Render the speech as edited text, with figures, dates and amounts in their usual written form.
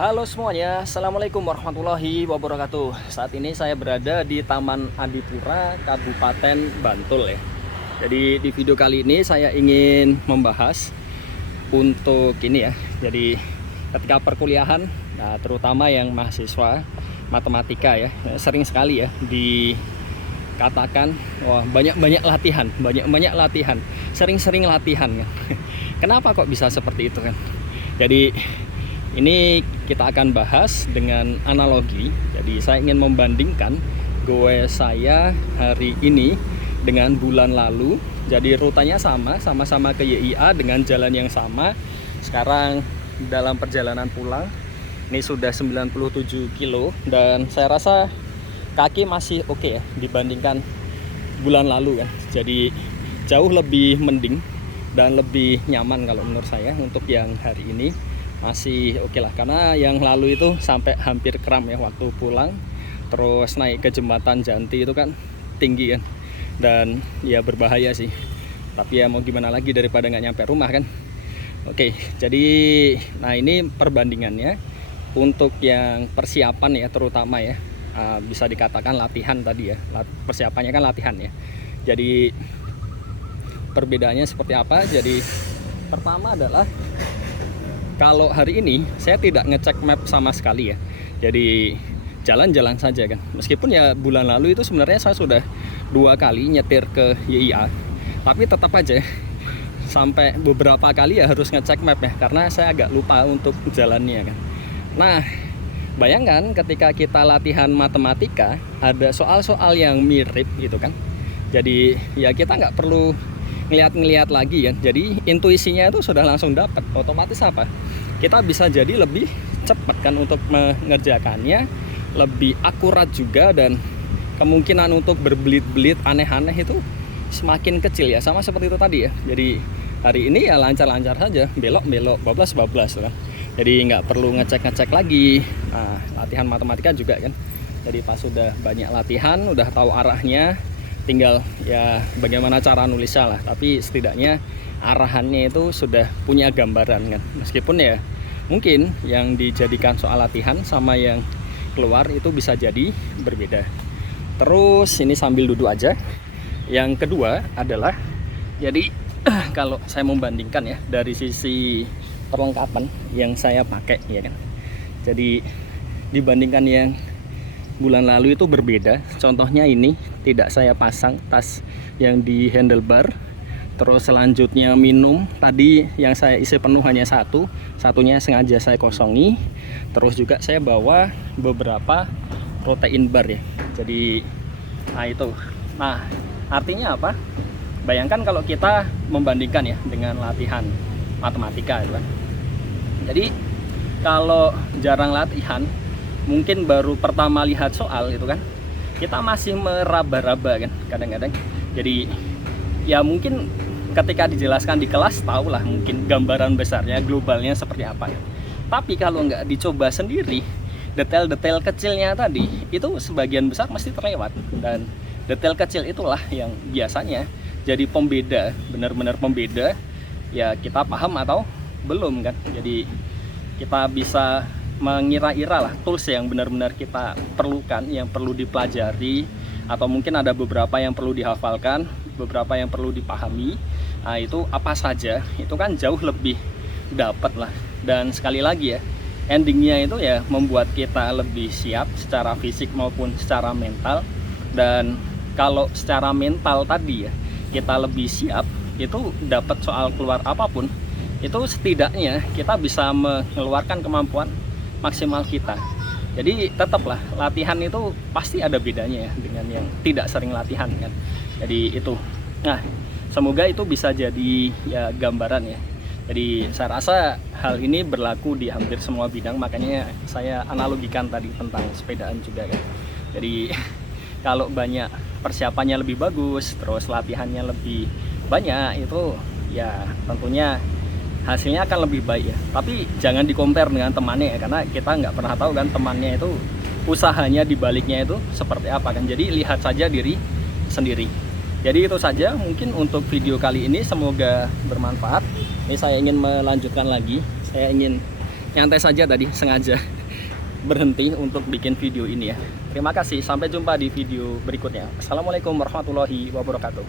Halo semuanya, Assalamualaikum warahmatullahi wabarakatuh. Saat ini saya berada di Taman Adipura, Kabupaten Bantul ya. Jadi di video kali ini saya ingin membahas untuk ini ya. Jadi ketika perkuliahan, nah, terutama yang mahasiswa matematika ya, sering sekali ya dikatakan, wah banyak latihan, sering-sering latihan kan. Kenapa kok bisa seperti itu kan? Jadi ini kita akan bahas dengan analogi. Jadi saya ingin membandingkan goes saya hari ini dengan bulan lalu. Jadi rutenya sama-sama ke YIA dengan jalan yang sama. Sekarang dalam perjalanan pulang ini sudah 97 kilo dan saya rasa kaki masih oke ya dibandingkan bulan lalu kan. Jadi jauh lebih mending dan lebih nyaman kalau menurut saya untuk yang hari ini. Masih oke lah, karena yang lalu itu sampai hampir kram ya waktu pulang, terus naik ke jembatan Janti itu kan tinggi kan, dan ya berbahaya sih, tapi ya mau gimana lagi daripada nggak nyampe rumah kan. Oke, jadi nah ini perbandingannya untuk yang persiapan ya, terutama ya bisa dikatakan latihan tadi ya, persiapannya kan latihan ya. Jadi perbedaannya seperti apa? Jadi pertama adalah kalau hari ini saya tidak ngecek map sama sekali ya. Jadi jalan-jalan saja kan. Meskipun ya bulan lalu itu sebenarnya saya sudah 2 kali nyetir ke YIA, tapi tetap aja sampai beberapa kali ya harus ngecek map ya, karena saya agak lupa untuk jalannya kan. Nah, bayangkan ketika kita latihan matematika ada soal-soal yang mirip gitu kan. Jadi ya kita nggak perlu ngeliat-ngeliat lagi kan. Jadi intuisinya itu sudah langsung dapat. Otomatis apa? Kita bisa jadi lebih cepat kan untuk mengerjakannya, lebih akurat juga, dan kemungkinan untuk berbelit-belit aneh-aneh itu semakin kecil ya. Sama seperti itu tadi ya. Jadi hari ini ya lancar-lancar saja, belok-belok, bablas-bablas kan. Jadi nggak perlu ngecek-ngecek lagi. Nah, latihan matematika juga kan. Jadi pas sudah banyak latihan, udah tahu arahnya, tinggal ya bagaimana cara nulisnya lah, tapi setidaknya arahannya itu sudah punya gambaran kan. Meskipun ya mungkin yang dijadikan soal latihan sama yang keluar itu bisa jadi berbeda. Terus ini sambil duduk aja. Yang kedua adalah jadi kalau saya membandingkan ya dari sisi perlengkapan yang saya pakai ya kan. Jadi dibandingkan yang bulan lalu itu berbeda. Contohnya ini tidak saya pasang tas yang di handlebar. Terus selanjutnya minum tadi yang saya isi penuh hanya satunya sengaja saya kosongi. Terus juga saya bawa beberapa protein bar ya. Jadi nah itu. Nah, artinya apa? Bayangkan kalau kita membandingkan ya dengan latihan matematika itu kan. Jadi kalau jarang latihan, mungkin baru pertama lihat soal itu kan, kita masih meraba-raba kan kadang-kadang. Jadi ya mungkin ketika dijelaskan di kelas tahulah mungkin gambaran besarnya, globalnya seperti apa ya. Tapi kalau nggak dicoba sendiri, detail-detail kecilnya tadi itu sebagian besar mesti terlewat, dan detail kecil itulah yang biasanya jadi pembeda, benar-benar pembeda ya kita paham atau belum kan. Jadi kita bisa mengira-ira lah tools yang benar-benar kita perlukan, yang perlu dipelajari, atau mungkin ada beberapa yang perlu dihafalkan, beberapa yang perlu dipahami. Nah itu apa saja, itu kan jauh lebih dapat lah. Dan sekali lagi ya, endingnya itu ya membuat kita lebih siap secara fisik maupun secara mental. Dan kalau secara mental tadi ya kita lebih siap, itu dapat soal keluar apapun, itu setidaknya kita bisa mengeluarkan kemampuan maksimal kita. Jadi tetaplah latihan itu pasti ada bedanya ya dengan yang tidak sering latihan kan. Jadi itu. Nah, semoga itu bisa jadi ya gambaran ya. Jadi saya rasa hal ini berlaku di hampir semua bidang, makanya saya analogikan tadi tentang sepedaan juga kan. Jadi kalau banyak persiapannya lebih bagus, terus latihannya lebih banyak, itu ya tentunya hasilnya akan lebih baik ya. Tapi jangan di-compare dengan temannya ya, karena kita nggak pernah tahu kan temannya itu usahanya dibaliknya itu seperti apa kan. Jadi lihat saja diri sendiri. Jadi itu saja mungkin untuk video kali ini, semoga bermanfaat. Ini saya ingin melanjutkan lagi, saya ingin nyantai saja tadi, sengaja berhenti untuk bikin video ini ya. Terima kasih, sampai jumpa di video berikutnya. Assalamualaikum warahmatullahi wabarakatuh.